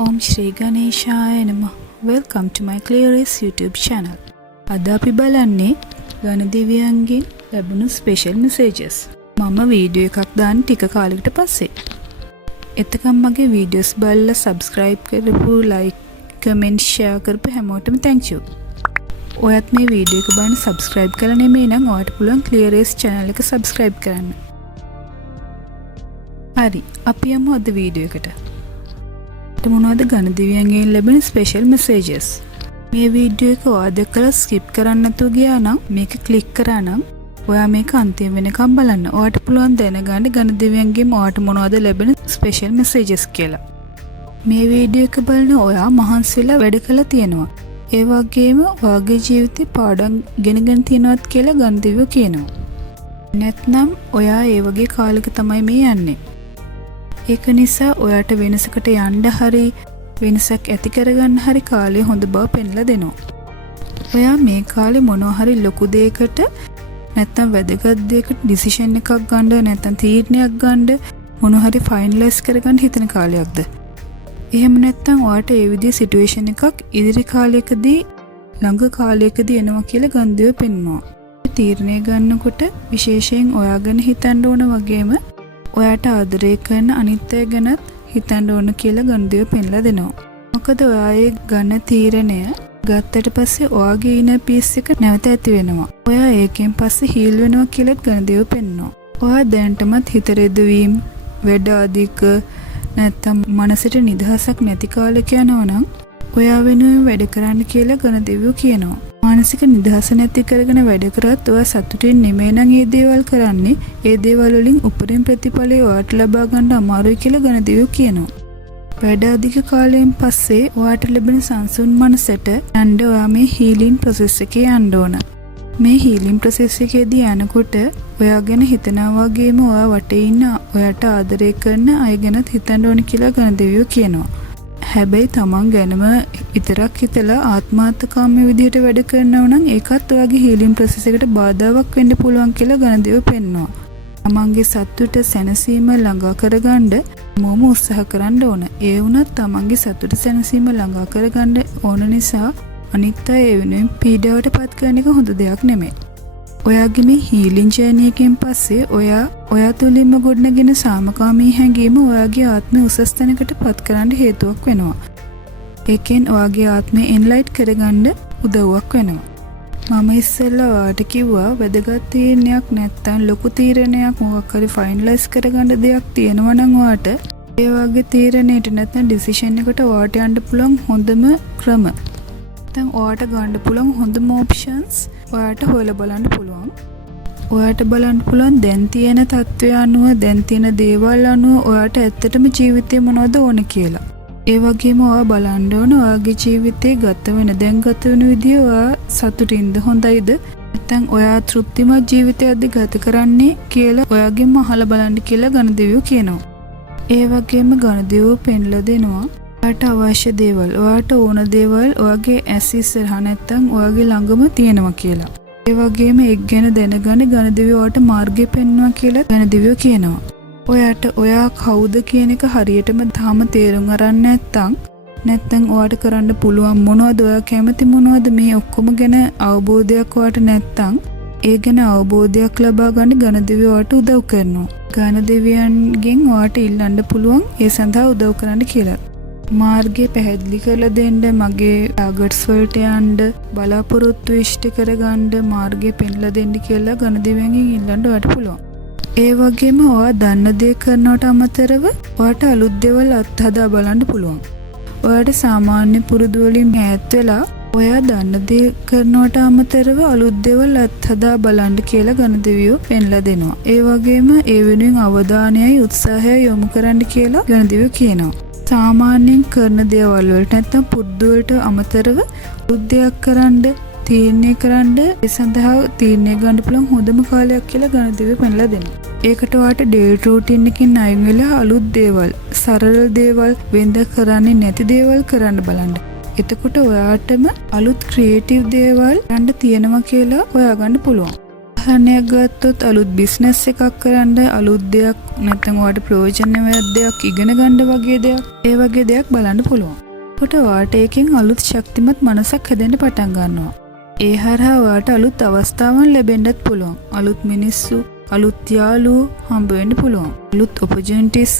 Om Shri Ganeshaya Namah. Welcome to my Clearest YouTube channel. අද අපි බලන්නේ ගණදිව්‍යයන්ගෙන් ලැබුණු ස්පෙෂල් මෙසේජස්. මම වීඩියෝ එකක් දාන්න ටික කාලයකට පස්සේ. එතකම් මගේ වීඩියෝස් බලලා subscribe කරපු, like, comment, share කරපු හැමෝටම thank you. ඔයත් මේ වීඩියෝ එක බලන්න subscribe කරලා නෙමෙයි නම් ඔයාලට පුළුවන් Clearest channel එක subscribe කරන්න. හරි, අපි යමු අද වීඩියෝ එකට. මොනවද ගණදිව්‍යයන්ගෙන් ලැබෙන ස්පෙෂල් මෙසේජස්? මේ වීඩියෝ එක ඔයා දැකලා ස්කිප් කරන්න නැතුව ගියා නම් මේක ක්ලික් කරා නම් ඔයා මේක අන්තිම වෙනකම් බලන්න. ඔයාට පුළුවන් දැනගන්න ගණදිව්‍යයන්ගෙන් ඔයාට මොනවද ලැබෙන ස්පෙෂල් මෙසේජස් කියලා. මේ වීඩියෝ එක බලන ඔයා මහන්සිලා වැඩ කළා තියෙනවා. ඒ වගේම ඔයාගේ ජීවිතේ පාඩම් ගෙනගෙන තියෙනවත් කියලා ගණදිව්‍යෝ කියනවා. නැත්නම් ඔයා ඒ වගේ කාලයක තමයි මේ යන්නේ. ඒක නිසා ඔයාට වෙනසකට යන්න හරි වෙනසක් ඇති කරගන්න හරි කාලය හොඳ බව පෙන්ලා දෙනවා. ඔයා මේ කාලේ මොනවා හරි ලොකු දෙයකට නැත්නම් වැදගත් දෙයකට ඩිසිෂන් එකක් ගන්න නැත්නම් තීරණයක් ගන්න මොනවා හරි ෆයිනලයිස් කරගන්න හිතන කාලයක්ද? එහෙම නැත්නම් ඔයාට ඒ විදිහේ සිටුේෂන් එකක් ඉදිරි කාලයකදී ළඟ කාලයකදී එනවා කියලා ගන්ධය පෙන්වනවා. තීරණය ගන්නකොට විශේෂයෙන් ඔයා ගැන හිතන්න ඕන වගේම ඔයාට ආදරය කරන අනිත් අය ගැනත් හිතන්න ඕන කියලා ගණදිව පෙන්ලා දෙනවා. මොකද ඔයාගේ ගන්න තීරණය ගත්තට පස්සේ ඔයාගේ ඉන පීස් එක නැවත ඇති වෙනවා. ඔයා ඒකෙන් පස්සේ හීල් වෙනවා කියලාත් ගණදිව පෙන්වනවා. ඔයා දැනටමත් හිත රෙදවීම, වැඩ අධික නැත්තම් මනසට නිදහසක් නැති කාලයක යනවා නම් ඔයා වෙනුවෙන් වැඩ කරන්න කියලා ගණදිව කියනවා. මානසික නිදහස නැති කරගෙන වැඩ කරත් ඔයා සතුටින් නෙමෙයි නම් මේ දේවල් කරන්නේ. ඒ දේවල් වලින් උපරිම ප්‍රතිඵලය ඔයාට ලබා ගන්න අමාරුයි කියලා ගණදිව කියනවා. වැඩ අධික කාලයෙන් පස්සේ ඔයාට ලැබෙන සංසුන් මනසට යන්න ඔයා මේ හීලින් ප්‍රොසෙස් එකේ යන්න ඕන. මේ හීලින් ප්‍රොසෙස් එකේදී යනකොට ඔයා ගැන හිතනවා වගේම ඔයා වටේ ඉන්න ඔයාට ආදරය කරන අය ගැනත් හිතන්න ඕන කියලා ගණදිව කියනවා. හැබැයි තමන් ගැනම විතරක් හිතලා ආත්මාර්ථකාමී විදිහට වැඩ කරනවා නම් ඒකත් ඔයාගේ හීලින් ප්‍රොසෙස් එකට බාධාවක් වෙන්න පුළුවන් කියලා ගණදිව පෙන්වනවා. තමන්ගේ සතුට සැනසීම ළඟා කරගන්න මොම උත්සාහ කරන්න ඕන. ඒ වුණත් තමන්ගේ සතුට සැනසීම ළඟා කරගන්න ඕන නිසා අනිත් අය ඒ වෙනුවෙන් පීඩාවට පත් කරන එක හොඳ දෙයක් නෙමෙයි. ඔයාගේ මේ හීලින් ජර්නි එකෙන් පස්සේ ඔයා තුලින්ම ගොඩනගෙන සාමකාමී හැඟීම ඔයාගේ ආත්මය උසස් තැනකට පත් කරන්න හේතුවක් වෙනවා. ඒකෙන් ඔයාගේ ආත්මය එන්ලයිට් කරගන්න උදව්වක් වෙනවා. මම ඉස්සෙල්ලා ඔයාට කිව්වා වැදගත් තීරණයක් නැත්තම් ලොකු තීරණයක් මොකක් හරි ෆයිනලයිස් කරගන්න දෙයක් තියෙනවා නම් ඔයාට ඒ වගේ තීරණයකට නැත්තම් ඩිසිෂන් එකට ඔයාට යන්න පුළුවන් හොඳම ක්‍රම. නැත්තම් ඔයාට ගන්න පුළුවන් හොඳම ඔප්ෂන්ස් ඔයාට හොයලා බලන්න පුළුවන්. ඔයාට බලන්න පුළුවන් දැන් තියෙන තත්ත්වය අනුව දැන් තියෙන දේවල් අනුව ඔයාට ඇත්තටම ජීවිතේ මොනවද ඕන කියලා. ඒ වගේම ඔයා බලන්න ඕන ඔයාගේ ජීවිතේ ගත වෙන විදිය ඔයා සතුටින්ද හොඳයිද නැත්නම් ඔයා තෘප්තිමත් ජීවිතයක්ද ගත කරන්නේ කියලා ඔයාගෙන්ම අහලා බලන්න කියලා ගණදිව්‍යෝ කියනවා. ඒ වගේම ගණදිව්‍යෝ පෙන්ලා දෙනවා ඔයාට අවශ්‍ය දේවල්, ඔයාට ඕන දේවල් ඔයාගේ ඇස් ඉස්සරහා නැත්නම් ඔයාගේ ළඟම තියෙනවා කියලා. ඒ වගේම එක් ගැන දැනගන්න ගණදිව්‍යෝ ඔයාට මාර්ගය පෙන්වනවා කියලා ගණදිව්‍යෝ කියනවා. ඔයාට ඔයා කවුද කියන එක හරියටම තාම තේරුම් අරන් නැත්නම් ඔයාට කරන්න පුළුවන් මොනවද, ඔයා කැමති මොනවද, මේ ඔක්කොම ගැන අවබෝධයක් ඔයාට නැත්නම් ඒ ගැන අවබෝධයක් ලබා ගන්න ගණදිව්‍යෝ ඔයාට උදව් කරනවා. ගණදිව්‍යයන්ගෙන් ඔයාට ඉල්ලන්න පුළුවන් ඒ සඳහා උදව් කරන්න කියලා. මාර්ගය පැහැදිලි කරලා දෙන්න, මගේ ටාගට්ස් වලට යන්න, බලාපොරොත්තු ඉෂ්ට කරගන්න මාර්ගය පෙන්ලා දෙන්න කියලා ගණදිව්‍යයන්ගෙන් ඉල්ලන්න ඔයාට පුළුවන්. ඒ වගේම ඔයා දන්න දේ කරනවට අමතරව ඔයාට අලුත් දේවල් අත්හදා බලන්න පුළුවන්. ඔයාට සාමාන්‍ය පුරුදු වලින් ඈත් වෙලා ඔයා දන්න දේ කරනවට අමතරව අලුත් දේවල් අත්හදා බලන්න කියලා ගණදිව්‍යෝ පෙන්ලා දෙනවා. ඒ වගේම ඒ වෙනුවෙන් අවධානයයි උත්සාහයයි යොමු කරන්න කියලා ගණදිව්‍යෝ කියනවා. සාමාන්‍යයෙන් කරන දේවල් වලට නැත්නම් පුරුදු වලට අමතරව අලුත් දෙයක් කරන්න තීරණය කරන්න ඒ සඳහා තීරණය ගන්න පුළුවන් හොඳම කාලයක් කියලා ගණදිව්‍යෝ පෙන්ලා දෙනවා. ඒකට ඔයාට ඩේට් රූටින් එකකින් අයින් වෙලා අලුත් දේවල්, සරල දේවල්, වෙනද කරන්නේ නැති දේවල් කරන්න බලන්න. එතකොට ඔයාටම අලුත් ක්‍රියේටිව් දේවල් ගන්න තියෙනවා කියලා හොයාගන්න පුළුවන්. උදාහරණයක් ගත්තොත් අලුත් බිස්නස් එකක් කරන්න අලුත් දෙයක් නැත්නම් ඔයාලට ප්‍රයෝජන වෙන දෙයක් ඉගෙන ගන්න වගේ දෙයක් ඒ වගේ දෙයක් බලන්න පුළුවන්. කොට ඔයාලට ඒකෙන් අලුත් ශක්තිමත් මනසක් හැදෙන්න පටන් ගන්නවා. ඒ හරහා ඔයාලට අලුත් අවස්ථාවන් ලැබෙන්නත් පුළුවන්. අලුත් මිනිස්සු අලුත් යාළුවෝ හම්බ වෙන්න පුළුවන්. අලුත් ඔපචුනිටිස්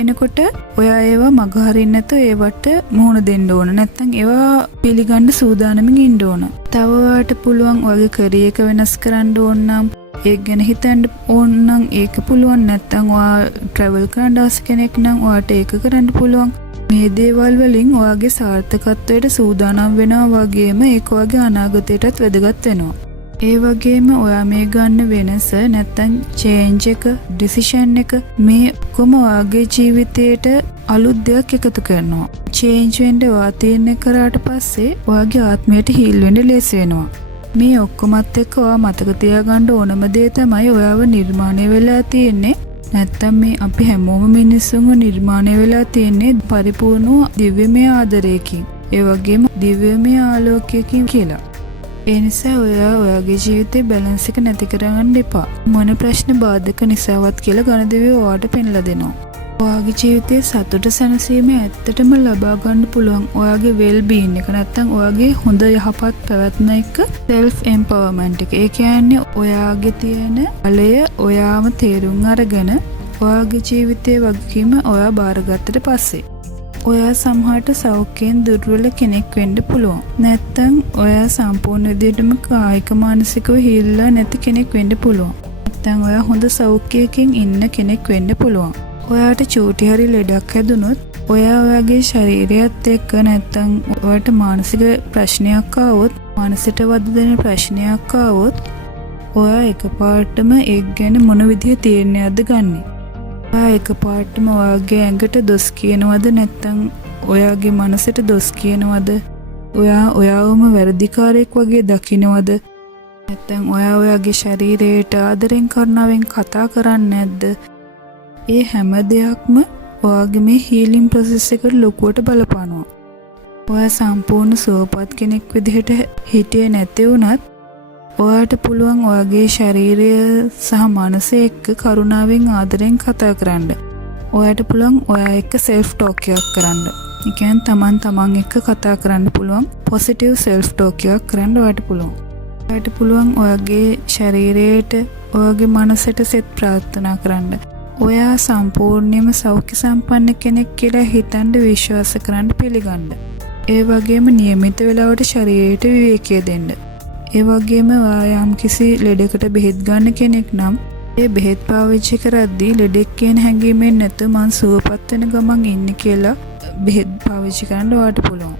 එනකොට ඔයා ඒවා මග හරින්න නැතුව ඒවට මුහුණ දෙන්න ඕන. නැත්නම් ඒවා පිළිගන්න සූදානමින් ඉන්න ඕන. තව ඔයාට පුළුවන් ඔයගේ කැරියර් එක වෙනස් කරන්න ඕන නම් ඒක ගැන හිතන්න ඕන නම් ඒක පුළුවන්. නැත්නම් ඔයා ට්‍රැවල් කරන්න ආස කෙනෙක් නම් ඔයාට ඒක කරන්න පුළුවන්. මේ දේවල් වලින් ඔයාගේ සාර්ථකත්වයට සූදානම් වෙනවා වගේම ඒක ඔයාගේ අනාගතයටත් වැදගත් වෙනවා. ඒ වගේම ඔයා මේ ගන්න වෙනස නැත්තම් චේන්ජ් එක ඩිසිෂන් එක මේ කොම ඔයාගේ ජීවිතයට අලුත් දෙයක් එකතු කරනවා. චේන්ජ් වෙන්න ඔයා තීරණය කරාට පස්සේ ඔයාගේ ආත්මයට හීල් වෙන්න ලේසි වෙනවා. මේ ඔක්කොමත් එක්ක ඔයා මතක තියාගන්න ඕනම දේ තමයි ඔයාව නිර්මාණය වෙලා තියෙන්නේ. නැත්තම් මේ අපි හැමෝම මිනිස්සුන්ව නිර්මාණය වෙලා තියෙන්නේ පරිපූර්ණ දිව්‍යමය ආදරයකින්. ඒ වගේම දිව්‍යමය ආලෝකයකින් කියලා. ඒ නිසා ඔයාගේ ජීවිතේ බැලන්ස් එක නැති කරගන්න එපා. මොන ප්‍රශ්න බාධක නිසාවත් කියලා ගණදෙවියෝ ඔයාට පෙන්ලා දෙනවා. ඔයාගේ ජීවිතයේ සතුට සැනසීම ඇත්තටම ලබා ගන්න පුළුවන්. ඔයාගේ වෙල් බීන් එක නැත්තම් ඔයාගේ හොඳ යහපත් පැවැත්ම එක self empowerment එක. ඒ කියන්නේ ඔයාගේ තියෙන බලය ඔයාම තේරුම් අරගෙන ඔයාගේ ජීවිතයේ වගකීම ඔයා බාරගත්තට පස්සේ ඔයා සමහරට සෞඛ්‍යයෙන් දුර්වල කෙනෙක් වෙන්න පුළුවන්. නැත්තම් ඔයා සම්පූර්ණ විදිහටම කායික මානසිකව හීල්ලා නැති කෙනෙක් වෙන්න පුළුවන්. නැත්තම් ඔයා හොඳ සෞඛ්‍යයකින් ඉන්න කෙනෙක් වෙන්න පුළුවන්. ඔයාට චූටි හරි ලෙඩක් හැදුනොත් ඔයා ඔයාගේ ශරීරයත් එක්ක නැත්තම් ඔයාට මානසික ප්‍රශ්නයක් ආවොත් මානසිකට වද දෙන ප්‍රශ්නයක් ආවොත් ඔයා එකපාරටම ඒක ගැන මොන විදිහේ තීරණයක්ද ගන්නෙ? ඔයා එකපාරටම ඔයාගේ ඇඟට දොස් කියනවද නැත්නම් ඔයාගේ මනසට දොස් කියනවද? ඔයාවම වැරදිකාරයෙක් වගේ දකින්නවද? නැත්නම් ඔයාගේ ශරීරයට ආදරෙන් කරුණාවෙන් කතා කරන්නේ නැද්ද? ඒ හැම දෙයක්ම ඔයාගේ මේ හීලින් ප්‍රොසෙස් එකට ලොකුවට බලපානවා. ඔයා සම්පූර්ණ සුවපත් කෙනෙක් විදිහට හිටියේ නැති වුණත් ඔයාට පුළුවන් ඔයාගේ ශරීරය සහ මනස එක්ක කරුණාවෙන් ආදරෙන් කතා කරන්න. ඔයාට පුළුවන් ඔයා එක්ක self talk එකක් කරන්න. ඒ කියන්නේ තමන් එක්ක කතා කරන්න පුළුවන් positive self talk එකක් කරන්න ඔයාට පුළුවන්. ඔයාට පුළුවන් ඔයාගේ ශරීරයට ඔයාගේ මනසට සෙත් ප්‍රාර්ථනා කරන්න. ඔයා සම්පූර්ණයෙන්ම සෞඛ්‍ය සම්පන්න කෙනෙක් කියලා හිතන්න විශ්වාස කරන්න පිළිගන්න. ඒ වගේම નિયમિત වෙලාවට ශරීරයට විවේකය දෙන්න. ඒ වගේම වායාම් කිසි ලෙඩකට බෙහෙත් ගන්න කෙනෙක් නම් ඒ බෙහෙත් පාවිච්චි කරද්දී ලෙඩෙක් කියන හැඟීමෙන් නැතු මං සුවපත් වෙන ගමන් ඉන්නේ කියලා බෙහෙත් පාවිච්චි කරන්න ඔයාට පුළුවන්.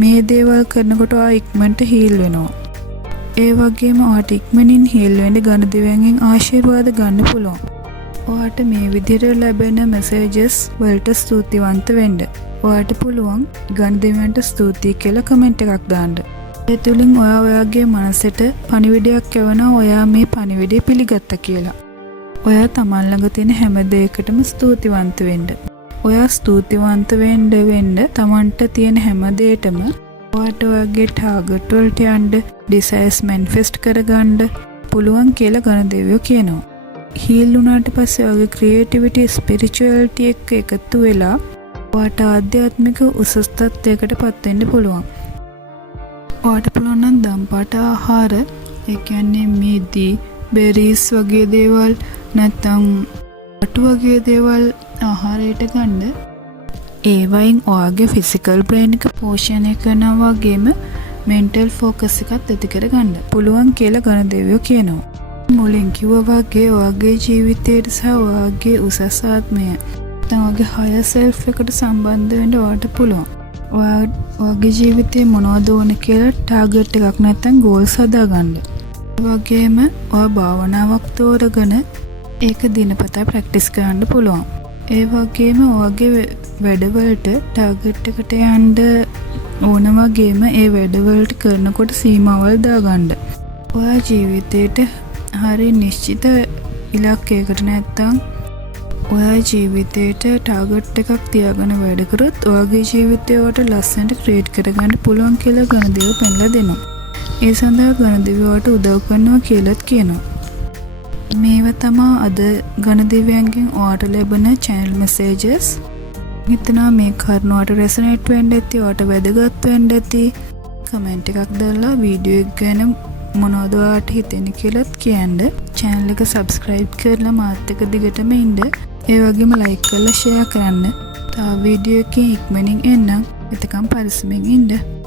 මේ දේවල් කරනකොට ඔයා ඉක්මනට හීල් වෙනවා. ඒ වගේම ඔයාට ඉක්මනින් හීල් වෙන්න ගණ දෙවියන්ගෙන් ආශිර්වාද ගන්න පුළුවන්. ඔයාට මේ විදිහට ලැබෙන මැසේජස් වලට ස්තුතිවන්ත වෙන්න. ඔයාට පුළුවන් ගණ දෙවියන්ට ස්තුතියි කියලා කමෙන්ට් එකක් දාන්න. ඒ තුලින් ඔයාගේ මනසට පණිවිඩයක් යවනවා ඔයා මේ පණිවිඩය පිළිගත්තා කියලා. ඔයා තමන් ළඟ තියෙන හැම දෙයකටම ස්තුතිවන්ත වෙන්න. ඔයා ස්තුතිවන්ත වෙන්න තමන්ට තියෙන හැම දෙයකටම ඔයාට ඔයාගේ ටාගට් වලට යන්න ඩිසයර්ස් මැනිෆෙස්ට් කරගන්න පුළුවන් කියලා ගණ දෙවියෝ කියනවා. හීල් වුණාට පස්සේ ඔයාගේ ක්‍රියේටිවිටි ස්පිරිචුවැලිටි එක්ක එකතු වෙලා ඔයාට ආධ්‍යාත්මික උසස් තත්ත්වයකට පත් වෙන්න පුළුවන්. ඔයාට පුළුවන් නම් දම්පාට ආහාර ඒ කියන්නේ මීදි බෙරීස් වගේ දේවල් නැත්නම් අටු වගේ දේවල් ආහාරයට ගන්න. ඒ වයින් ඔයාගේ ෆිසිකල් බ්‍රේන් එක පෝෂණය කරනවා වගේම මෙන්ටල් ෆෝකස් එකත් ඇති කරගන්න පුළුවන් කියලා ගණ දෙවියෝ කියනවා. මුලින් කිව්වා වගේ ඔයාගේ ජීවිතයට සහ ඔයාගේ උසස් ආත්මය නැත්නම් ඔයාගේ higher self එකට සම්බන්ධ වෙන්න ඔයාට පුළුවන්. ඔයාගේ ජීවිතේ මොනවද ඕන කියලා ටාගට් එකක් නැත්නම් ගෝල්ස් හදාගන්න. ඒ වගේම ඔයා භාවනාවක් තෝරගෙන ඒක දිනපතා ප්‍රැක්ටිස් කරන්න පුළුවන්. ඒ වගේම ඔයාගේ වැඩවලට ටාගට් එකට යන්න ඕන වගේම ඒ වැඩවලට කරනකොට සීමාවල් දාගන්න. ඔයා ජීවිතේට හරි නිශ්චිත ඉලක්කයකට නැත්තම් ඔයා ජීවිතේට ටාගට් එකක් තියාගෙන වැඩ කරොත් ඔයාගේ ජීවිතය ඔයාට ලස්සනට ක්‍රියේට් කරගන්න පුළුවන් කියලා ගණදෙවියෝ පෙන්ලා දෙනවා. ඒ සඳහා ගණදෙවියෝ ඔයාට උදව් කරනවා කියලාත් කියනවා. මේවා තමා අද ගණදිව්‍යයන්ගෙන් ඔයාට ලැබෙන channel messages. හිතනවා මේ කරුණාට resonate වෙන්න ඇති, ඔයාට වැදගත් වෙන්න ඇති. කමෙන්ට් එකක් දාලා වීඩියෝ එක ගැන මොනවද ඔයාට හිතෙන්නේ කියලාත් කියන්න. channel එක subscribe කරලා මාත් එක්ක දිගටම ඉන්න. ඒ වගේම like කරලා share කරන්න. තව වීඩියෝ එකකින් ඉක්මනින් එන්නම්. එතකම් පරිස්සමෙන් ඉන්න.